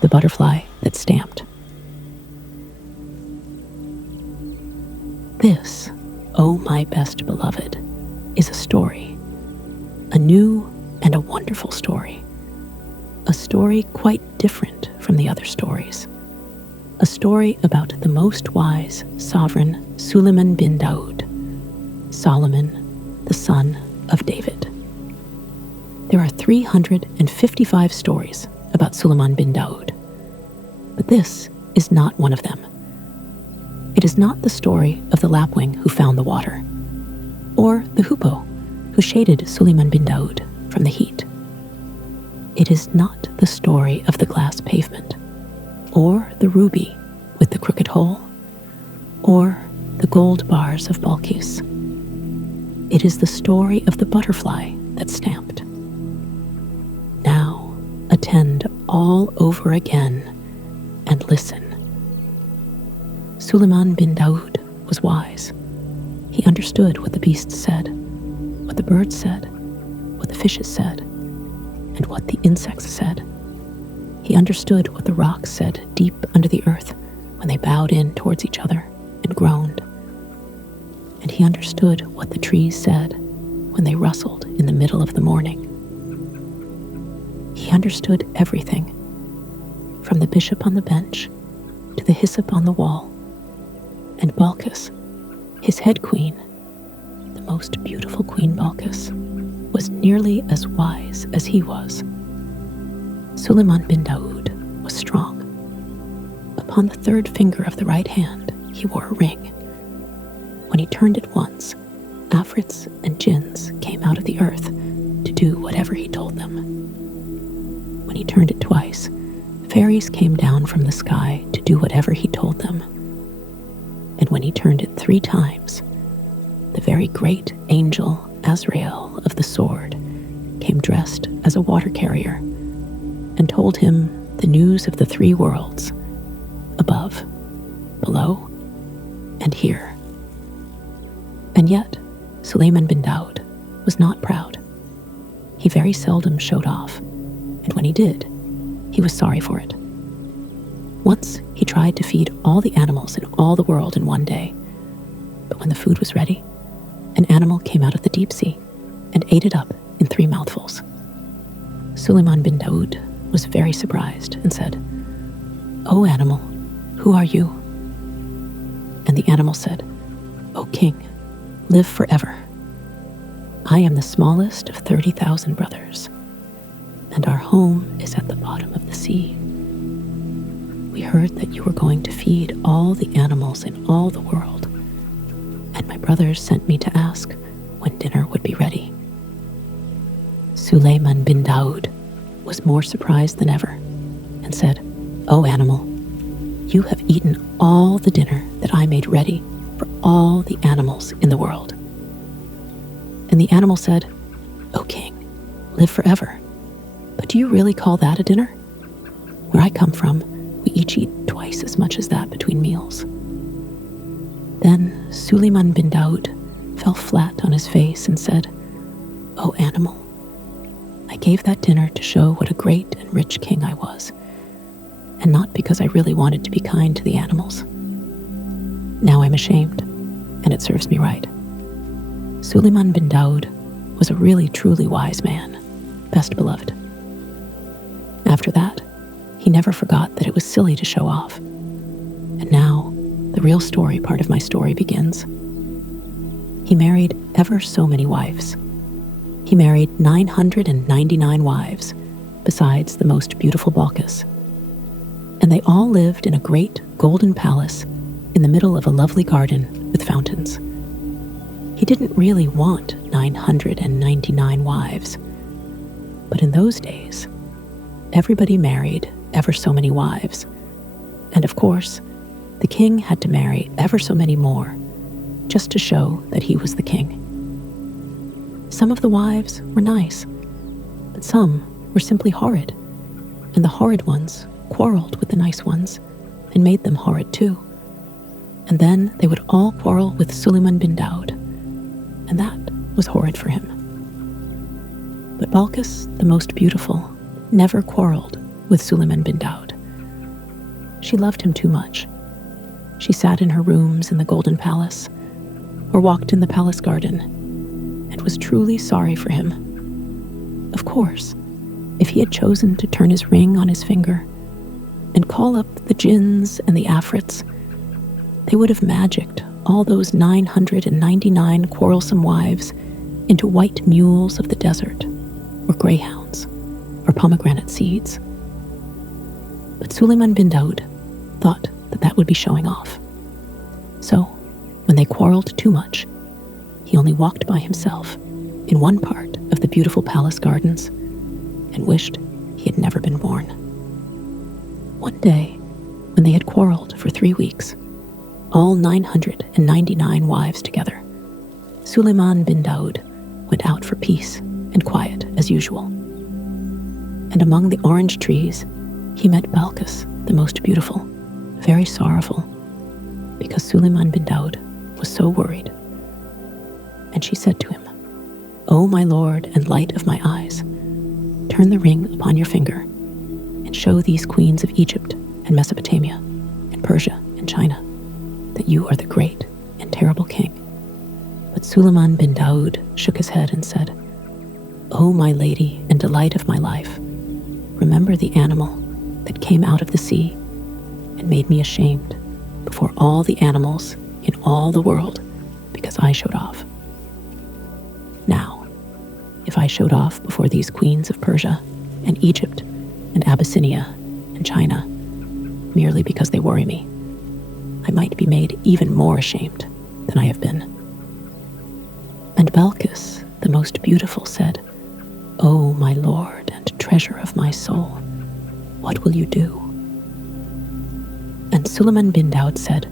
The Butterfly That Stamped. This, O my best beloved, is a story, a new and a wonderful story, a story quite different from the other stories, a story about the most wise sovereign Suleiman bin Daoud, Solomon, the son of David. There are 355 stories about Suleiman bin Daoud, but this is not one of them. It is not the story of the lapwing who found the water, or the hoopoe who shaded Suleiman bin Daoud from the heat. It is not the story of the glass pavement, or the ruby with the crooked hole, or the gold bars of Balkis. It is the story of the butterfly that stamped. Now attend all over again and listen. Suleiman bin Daoud was wise. He understood what the beasts said, what the birds said, what the fishes said, and what the insects said. He understood what the rocks said deep under the earth when they bowed in towards each other and groaned. And he understood what the trees said when they rustled in the middle of the morning. He understood everything, from the bishop on the bench to the hyssop on the wall. And Balkis, his head queen, the most beautiful Queen Balkis, was nearly as wise as he was. Suleiman bin Daoud was strong. Upon the third finger of the right hand, he wore a ring. When he turned it once, afrits and jinns came out of the earth to do whatever he told them. When he turned it twice, fairies came down from the sky to do whatever he told them. And when he turned it 3 times, the very great angel Azrael of the sword came dressed as a water carrier and told him the news of the 3 worlds, above, below, and here. And yet, Suleiman bin Daoud was not proud. He very seldom showed off, and when he did, he was sorry for it. Once he tried to feed all the animals in all the world in one day, but when the food was ready, an animal came out of the deep sea and ate it up in 3 mouthfuls. Suleiman bin Daoud was very surprised and said, "O animal, who are you?" And the animal said, "O king, live forever. I am the smallest of 30,000 brothers, and our home is at the bottom of the sea. We heard that you were going to feed all the animals in all the world, and my brothers sent me to ask when dinner would be ready." Suleiman bin Daoud was more surprised than ever and said, "O animal, you have eaten all the dinner that I made ready for all the animals in the world." And the animal said, "O king, live forever. But do you really call that a dinner? Where I come from, we each eat twice as much as that between meals." Then Suleiman bin Daoud fell flat on his face and said, "O animal, I gave that dinner to show what a great and rich king I was, and not because I really wanted to be kind to the animals. Now I'm ashamed, and it serves me right." Suleiman bin Daoud was a really truly wise man, best beloved. After that, he never forgot that it was silly to show off. And now, the real story part of my story begins. He married ever so many wives. He married 999 wives, besides the most beautiful Balkis. And they all lived in a great golden palace in the middle of a lovely garden with fountains. He didn't really want 999 wives, but in those days, everybody married ever so many wives, and of course, the king had to marry ever so many more, just to show that he was the king. Some of the wives were nice, but some were simply horrid, and the horrid ones quarreled with the nice ones and made them horrid too. And then they would all quarrel with Suleiman bin Daoud, and that was horrid for him. But Balkis, the most beautiful, never quarreled with Suleiman bin Daoud, She loved him too much. She sat in her rooms in the Golden Palace, or walked in the palace garden, and was truly sorry for him. Of course, if he had chosen to turn his ring on his finger and call up the jinns and the afrits, they would have magicked all those 999 quarrelsome wives into white mules of the desert, or greyhounds, or pomegranate seeds. But Suleiman bin Daud thought that that would be showing off. So, when they quarreled too much, he only walked by himself in one part of the beautiful palace gardens and wished he had never been born. One day, when they had quarreled for 3 weeks, all 999 wives together, Suleiman bin Daud went out for peace and quiet as usual. And among the orange trees, he met Balkis, the most beautiful, very sorrowful, because Suleiman bin Daud was so worried. And she said to him, "O my lord and light of my eyes, turn the ring upon your finger and show these queens of Egypt and Mesopotamia and Persia and China that you are the great and terrible king." But Suleiman bin Daud shook his head and said, "O my lady and delight of my life, remember the animal that came out of the sea and made me ashamed before all the animals in all the world because I showed off. Now, if I showed off before these queens of Persia and Egypt and Abyssinia and China merely because they worry me, I might be made even more ashamed than I have been." And Balkis, the most beautiful, said, "O my lord and treasure of my soul, what will you do?" And Suleiman bin Daud said,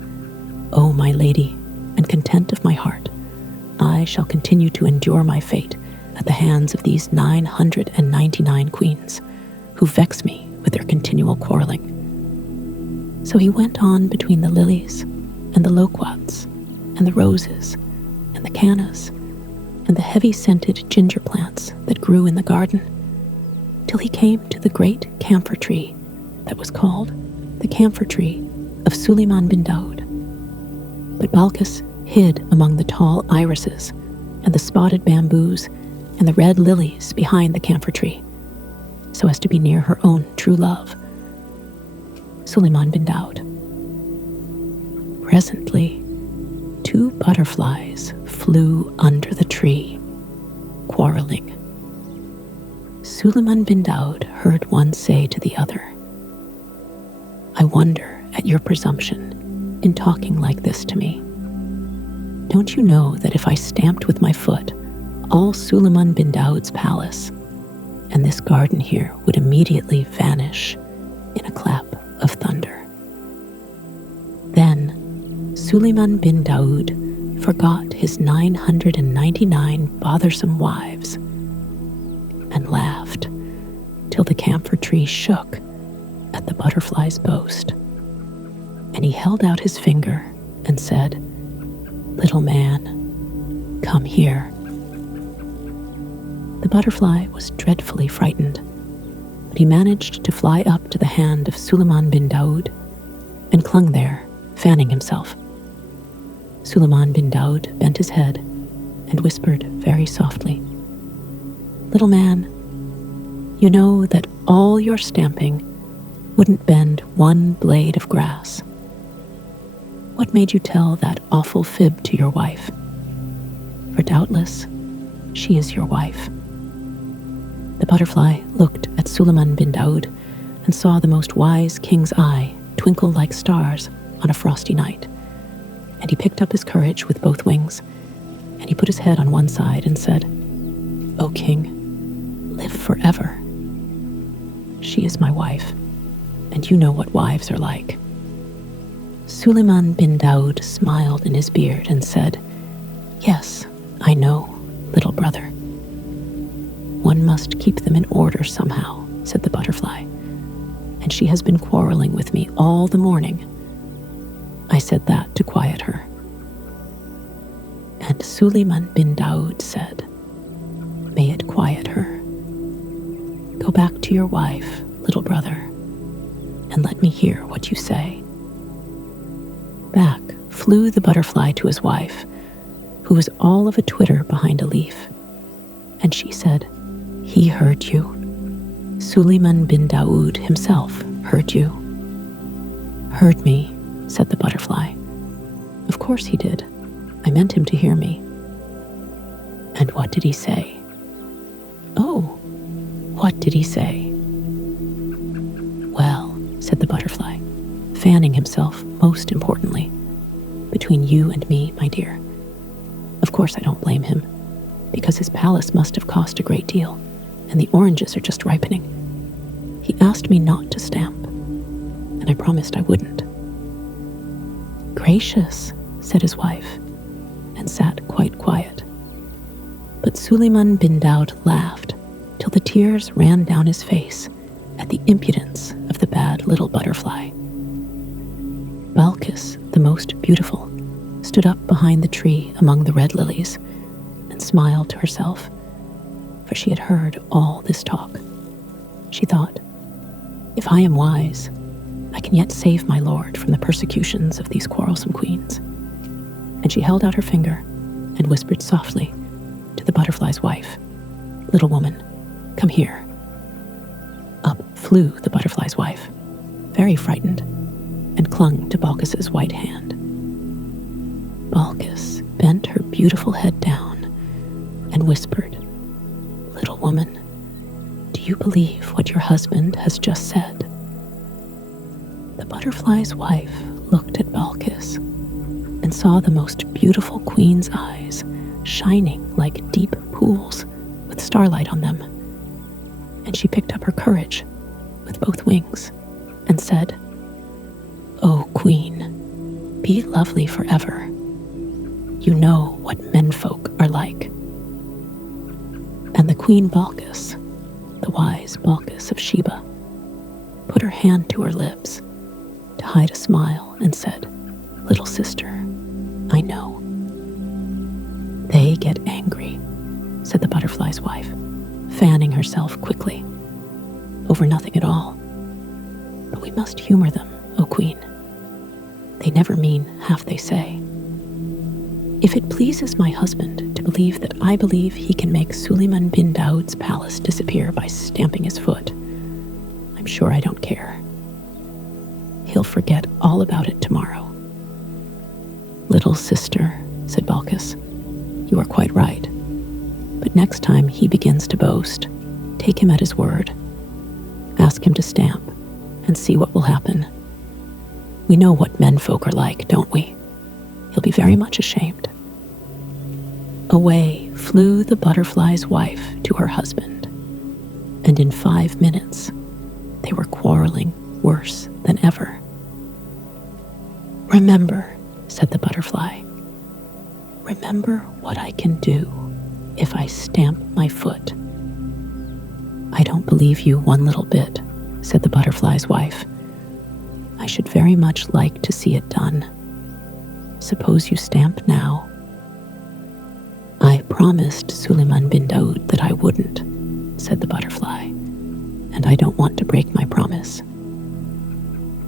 "O my lady and content of my heart, I shall continue to endure my fate at the hands of these 999 queens who vex me with their continual quarreling." So he went on between the lilies and the loquats and the roses and the cannas and the heavy-scented ginger plants that grew in the garden, till he came to the great camphor tree that was called the camphor tree of Suleiman bin Daud. But Balkis hid among the tall irises and the spotted bamboos and the red lilies behind the camphor tree, so as to be near her own true love, Suleiman bin Daud. Presently, 2 butterflies flew under the tree, quarreling. Suleiman bin Daud heard one say to the other, "I wonder at your presumption in talking like this to me. Don't you know that if I stamped with my foot all Suleiman bin Daud's palace, and this garden here would immediately vanish in a clap of thunder?" Then Suleiman bin Daud forgot his 999 bothersome wives and laughed till the camphor tree shook at the butterfly's boast. And he held out his finger and said, "Little man, come here." The butterfly was dreadfully frightened, but he managed to fly up to the hand of Suleiman bin Daud and clung there, fanning himself. Suleiman bin Daud bent his head and whispered very softly, "Little man, you know that all your stamping wouldn't bend one blade of grass. What made you tell that awful fib to your wife? For doubtless, she is your wife." The butterfly looked at Suleiman bin Daud and saw the most wise king's eye twinkle like stars on a frosty night. And he picked up his courage with both wings, and he put his head on one side and said, "O king, live forever. She is my wife, and you know what wives are like." Suleiman bin Daud smiled in his beard and said, "Yes, I know, little brother." "One must keep them in order somehow," said the butterfly, "and she has been quarreling with me all the morning." I said that to quiet her. And Suleiman bin Daud said, "May it quiet her. Go back to your wife, little brother, and let me hear what you say." Back flew the butterfly to his wife, who was all of a twitter behind a leaf, and she said, "He heard you. Suleiman bin Daoud himself heard you." "Heard me," said the butterfly. "Of course he did. I meant him to hear me." "And what did he say?" "Oh, what did he say?" "Well," said the butterfly, fanning himself most importantly, "between you and me, my dear. Of course I don't blame him, because his palace must have cost a great deal, and the oranges are just ripening. He asked me not to stamp, and I promised I wouldn't." "Gracious," said his wife, and sat quite quiet. But Suleiman bin Daoud laughed till the tears ran down his face at the impudence of the bad little butterfly. Balkis, the most beautiful, stood up behind the tree among the red lilies and smiled to herself, for she had heard all this talk. She thought, "If I am wise, I can yet save my lord from the persecutions of these quarrelsome queens." And she held out her finger and whispered softly to the butterfly's wife, "Little woman, come here." Up flew the butterfly's wife, very frightened, and clung to Balkis's white hand. Balkis bent her beautiful head down and whispered, "Little woman, do you believe what your husband has just said?" The butterfly's wife looked at Balkis and saw the most beautiful queen's eyes shining like deep pools with starlight on them. And she picked up her courage with both wings and said, "O queen, be lovely forever. You know what menfolk are like." And the queen Balkis, the wise Balkis of Sheba, put her hand to her lips to hide a smile and said, "Little sister, I know." "They get angry," said the butterfly's wife, fanning herself quickly, "over nothing at all. But we must humor them, O queen. They never mean half they say. If it pleases my husband to believe that I believe he can make Suleiman bin Daoud's palace disappear by stamping his foot, I'm sure I don't care. He'll forget all about it tomorrow." "Little sister," said Balkis, "you are quite right. But next time he begins to boast, take him at his word. Ask him to stamp and see what will happen. We know what menfolk are like, don't we? He'll be very much ashamed." Away flew the butterfly's wife to her husband, and in 5 minutes they were quarreling worse than ever. "Remember," said the butterfly, "remember what I can do if I stamp my foot." "I don't believe you one little bit," said the butterfly's wife. "I should very much like to see it done. Suppose you stamp now." "I promised Suleiman bin Daoud that I wouldn't," said the butterfly, "and I don't want to break my promise."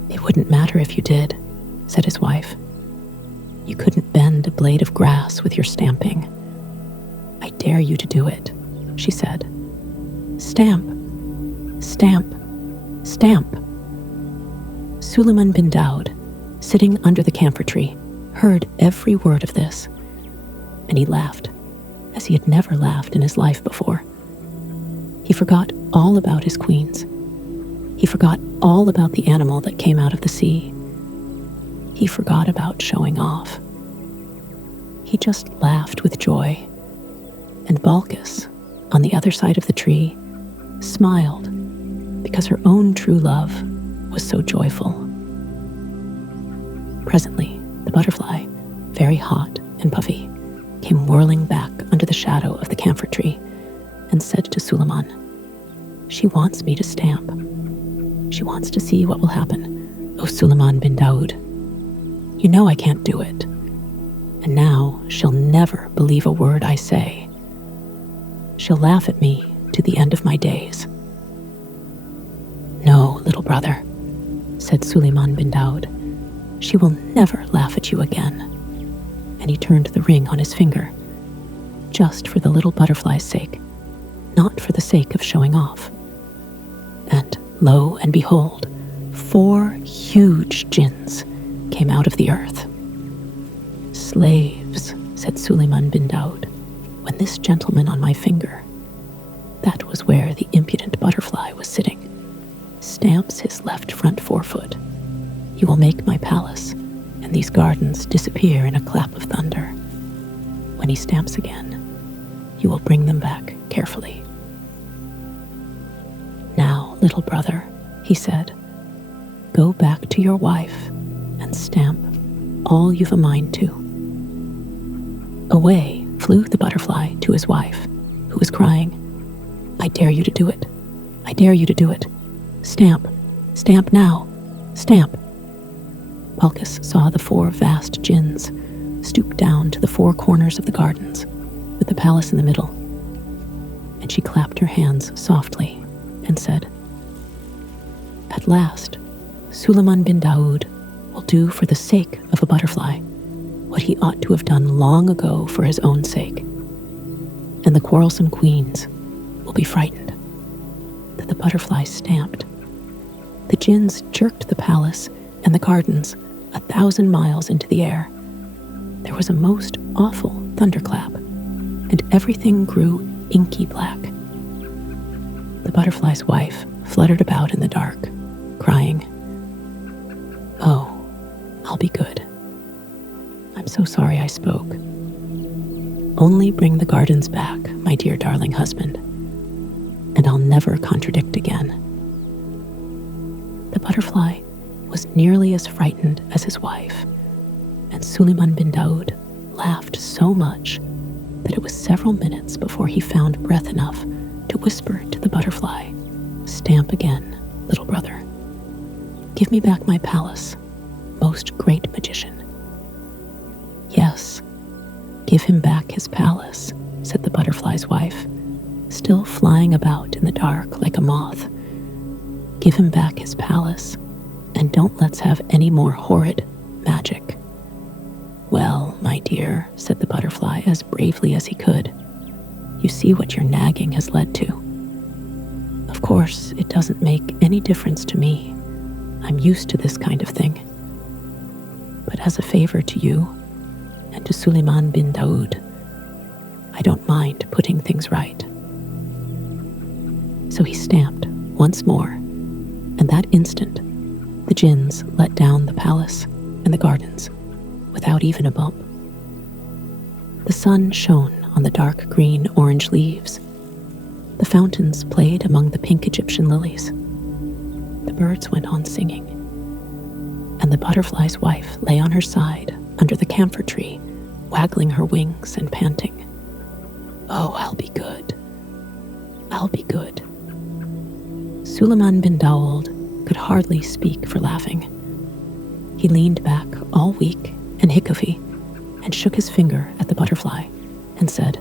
"It wouldn't matter if you did," said his wife. "You couldn't bend a blade of grass with your stamping. I dare you to do it," she said. "Stamp, stamp, stamp." Suleiman bin Daoud, sitting under the camphor tree, heard every word of this, and he laughed as he had never laughed in his life before. He forgot all about his queens. He forgot all about the animal that came out of the sea. He forgot about showing off. He just laughed with joy, and Balkis, on the other side of the tree, smiled because her own true love was so joyful. Presently, the butterfly, very hot and puffy, came whirling back under the shadow of the camphor tree and said to Suleiman, "She wants me to stamp. She wants to see what will happen, O Suleiman bin Daoud. You know I can't do it. And now she'll never believe a word I say. She'll laugh at me to the end of my days." "No, little brother," said Suleiman bin Daud. "She will never laugh at you again." And he turned the ring on his finger, just for the little butterfly's sake, not for the sake of showing off. And lo and behold, 4 huge jinns came out of the earth. "Slaves," said Suleiman bin Daud, "when this gentleman on my finger," that was where the impudent butterfly was sitting, "stamps his left front forefoot, you will make my palace and these gardens disappear in a clap of thunder. When he stamps again, you will bring them back carefully." "Now, little brother," he said, "go back to your wife and stamp all you've a mind to." Away flew the butterfly to his wife, who was crying, "I dare you to do it. I dare you to do it. Stamp, stamp now, stamp." Balkis saw the 4 vast jinns stoop down to the 4 corners of the gardens, with the palace in the middle, and she clapped her hands softly and said, "At last, Suleiman bin Daud will do for the sake of a butterfly what he ought to have done long ago for his own sake, and the quarrelsome queens will be frightened." That the butterfly stamped. The jinns jerked the palace and the gardens 1,000 miles into the air. There was a most awful thunderclap, and everything grew inky black. The butterfly's wife fluttered about in the dark, crying, "Oh, I'll be good. I'm so sorry I spoke. Only bring the gardens back, my dear darling husband, and I'll never contradict again." The butterfly was nearly as frightened as his wife, and Suleiman bin Daud laughed so much that it was several minutes before he found breath enough to whisper to the butterfly, "Stamp again, little brother. Give me back my palace, most great magician." "Yes, give him back his palace," said the butterfly's wife, still flying about in the dark like a moth. "Give him back his palace, and don't let's have any more horrid magic." "Well, my dear," said the butterfly as bravely as he could, "you see what your nagging has led to. Of course, it doesn't make any difference to me. I'm used to this kind of thing. But as a favor to you and to Suleiman bin Daud, I don't mind putting things right." So he stamped once more, and that instant, the jinns let down the palace and the gardens without even a bump. The sun shone on the dark green orange leaves. The fountains played among the pink Egyptian lilies. The birds went on singing, and the butterfly's wife lay on her side under the camphor tree, waggling her wings and panting, "Oh, I'll be good. I'll be good." Suleiman bin Daud could hardly speak for laughing. He leaned back all weak and hiccoughly and shook his finger at the butterfly and said,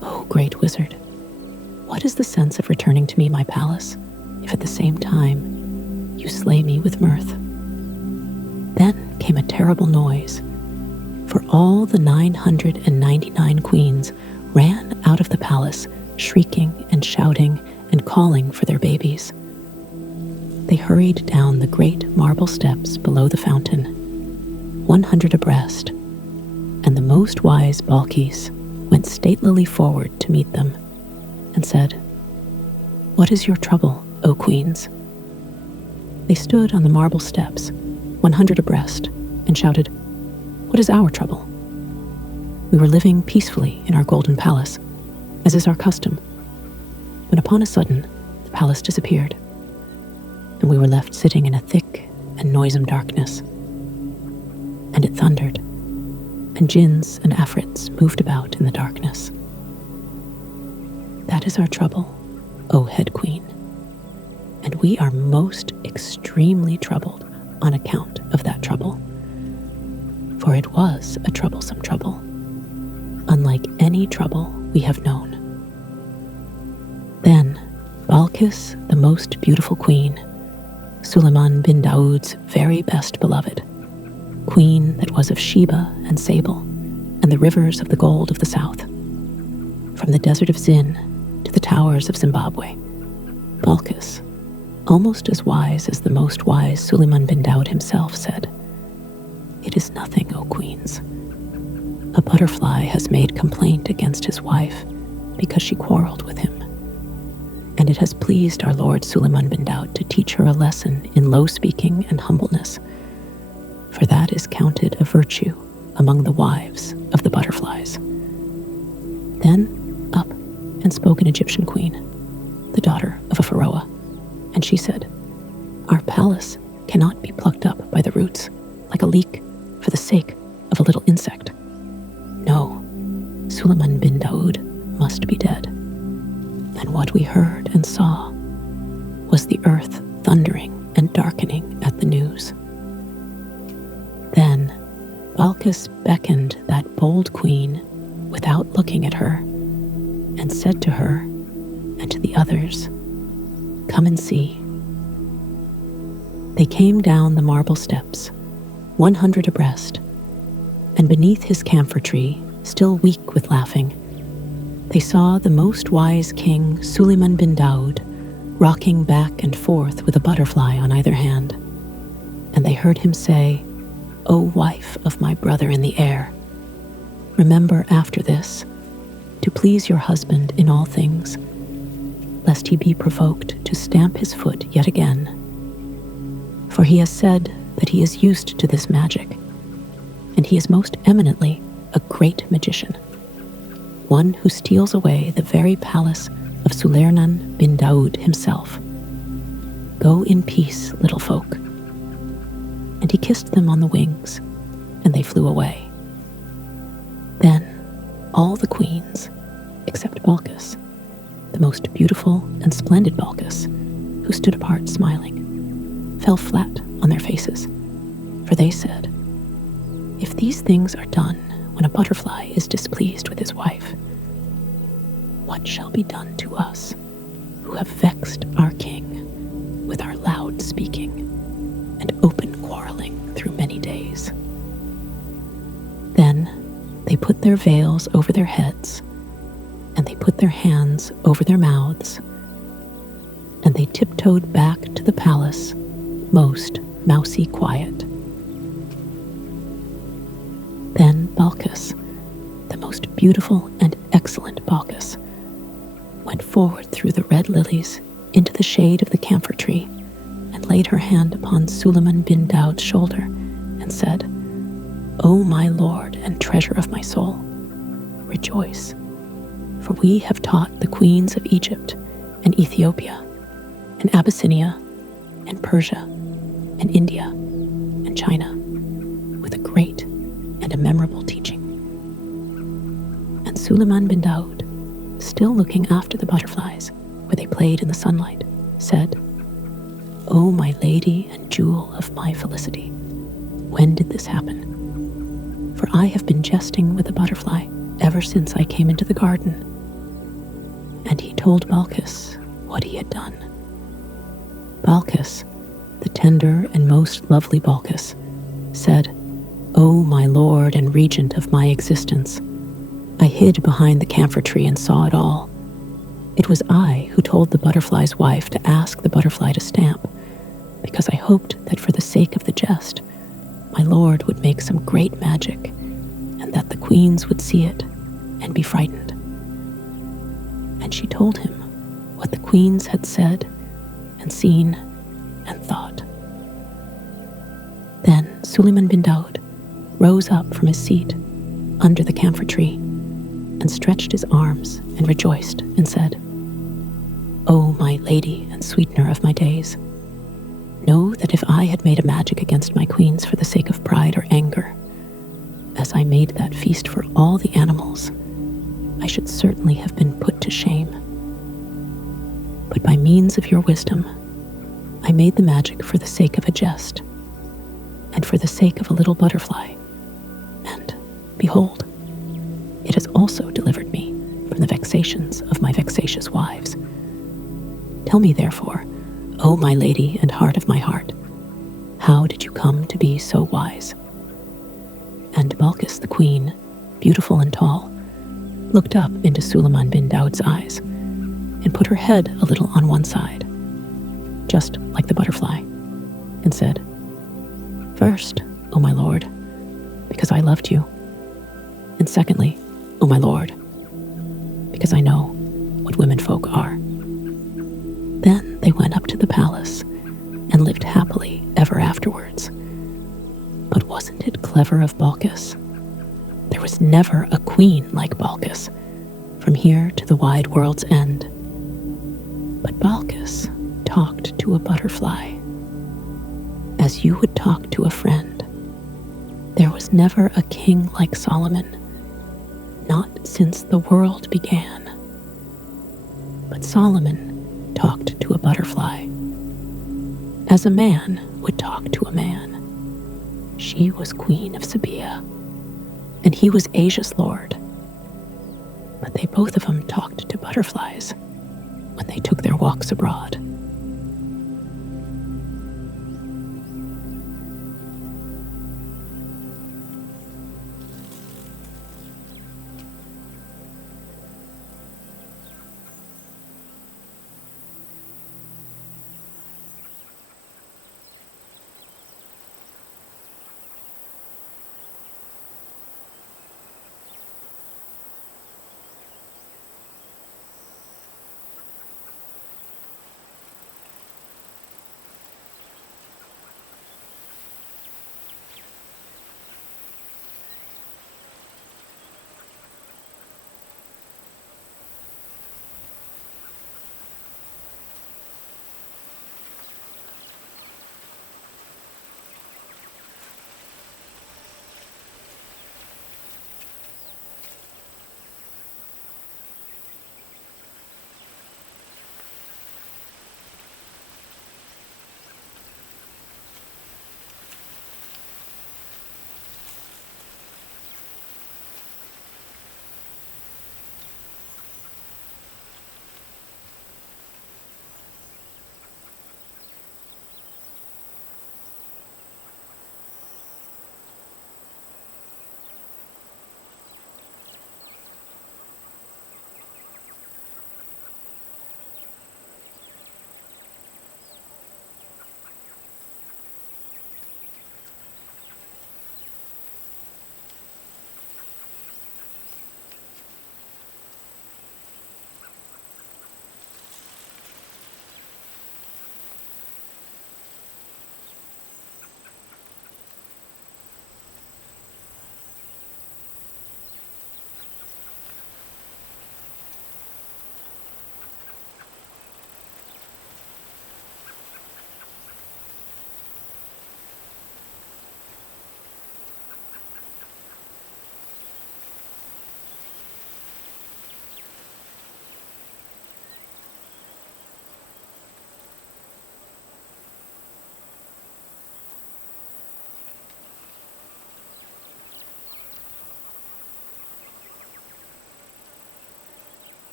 "Oh, great wizard, what is the sense of returning to me my palace if at the same time you slay me with mirth?" Then came a terrible noise, for all the 999 queens ran out of the palace, shrieking and shouting and calling for their babies. They hurried down the great marble steps below the fountain, 100 abreast, and the most wise Balkis went statelily forward to meet them and said, "What is your trouble, O queens?" They stood on the marble steps, 100 abreast, and shouted, "What is our trouble? We were living peacefully in our golden palace, as is our custom, when upon a sudden the palace disappeared, and we were left sitting in a thick and noisome darkness. And it thundered, and jinns and afrits moved about in the darkness. That is our trouble, O head queen, and we are most extremely troubled on account of that trouble. For it was a troublesome trouble, unlike any trouble we have known." Then Balkis, the most beautiful queen, Suleiman bin Daud's very best beloved, queen that was of Sheba and Sable, and the rivers of the gold of the south. From the desert of Zin to the towers of Zimbabwe, Balkis, almost as wise as the most wise Suleiman bin Daud himself, said, "It is nothing, O queens. A butterfly has made complaint against his wife because she quarreled with him. And it has pleased our Lord Suleiman bin Daud to teach her a lesson in low speaking and humbleness, for that is counted a virtue among the wives of the butterflies." Then up and spoke an Egyptian queen, the daughter of a pharaoh, and she said, "Our palace cannot be plucked up by the roots like a leek for the sake of a little insect. No, Suleiman bin Daud must be dead." And what we heard and saw was the earth thundering and darkening at the news. Then Balkis beckoned that bold queen without looking at her, and said to her and to the others, "Come and see." They came down the marble steps, 100 abreast, and beneath his camphor tree, still weak with laughing, they saw the most wise king Suleiman bin Daud rocking back and forth with a butterfly on either hand. And they heard him say, "O wife of my brother in the air, remember after this to please your husband in all things, lest he be provoked to stamp his foot yet again. For he has said that he is used to this magic, and he is most eminently a great magician, one who steals away the very palace of Suleiman bin Daud himself. Go in peace, little folk." And he kissed them on the wings, and they flew away. Then all the queens, except Balkis, the most beautiful and splendid Balkis, who stood apart smiling, fell flat on their faces, for they said, "If these things are done when a butterfly is displeased with his wife, what shall be done to us, who have vexed our king with our loud speaking and open quarreling through many days?" Then they put their veils over their heads, and they put their hands over their mouths, and they tiptoed back to the palace, most mousy quiet. Then Balkis, the most beautiful and excellent Balkis, went forward through the red lilies into the shade of the camphor tree, and laid her hand upon Suleiman bin Daud's shoulder, and said, "O my lord and treasure of my soul, rejoice, for we have taught the queens of Egypt and Ethiopia and Abyssinia and Persia and India and China with a great and a memorable teaching." And Suleiman bin Daud, still looking after the butterflies where they played in the sunlight, said, "O my lady and jewel of my felicity, when did this happen? For I have been jesting with the butterfly ever since I came into the garden." And he told Balkis what he had done. Balkis, the tender and most lovely Balkis, said, "O my lord and regent of my existence, I hid behind the camphor tree and saw it all. It was I who told the butterfly's wife to ask the butterfly to stamp, because I hoped that for the sake of the jest, my lord would make some great magic, and that the queens would see it and be frightened." And she told him what the queens had said and seen and thought. Then Suleiman bin Daud rose up from his seat under the camphor tree, and stretched his arms and rejoiced and said, "O my lady and sweetener of my days, know that if I had made a magic against my queens for the sake of pride or anger, as I made that feast for all the animals, I should certainly have been put to shame. But by means of your wisdom, I made the magic for the sake of a jest, and for the sake of a little butterfly, and, behold, it has also delivered me from the vexations of my vexatious wives. Tell me, therefore, "O my lady and heart of my heart, how did you come to be so wise?" And Balkis the queen, beautiful and tall, looked up into Suleiman bin Daud's eyes and put her head a little on one side, just like the butterfly, and said, "First, O my lord, because I loved you, and secondly, O my lord, because I know what womenfolk are." Then they went up to the palace and lived happily ever afterwards. But wasn't it clever of Balkis? There was never a queen like Balkis, from here to the wide world's end. But Balkis talked to a butterfly, as you would talk to a friend. There was never a king like Solomon, not since the world began. But Solomon talked to a butterfly, as a man would talk to a man. She was queen of Sabia, and he was Asia's lord. But they both of them talked to butterflies when they took their walks abroad.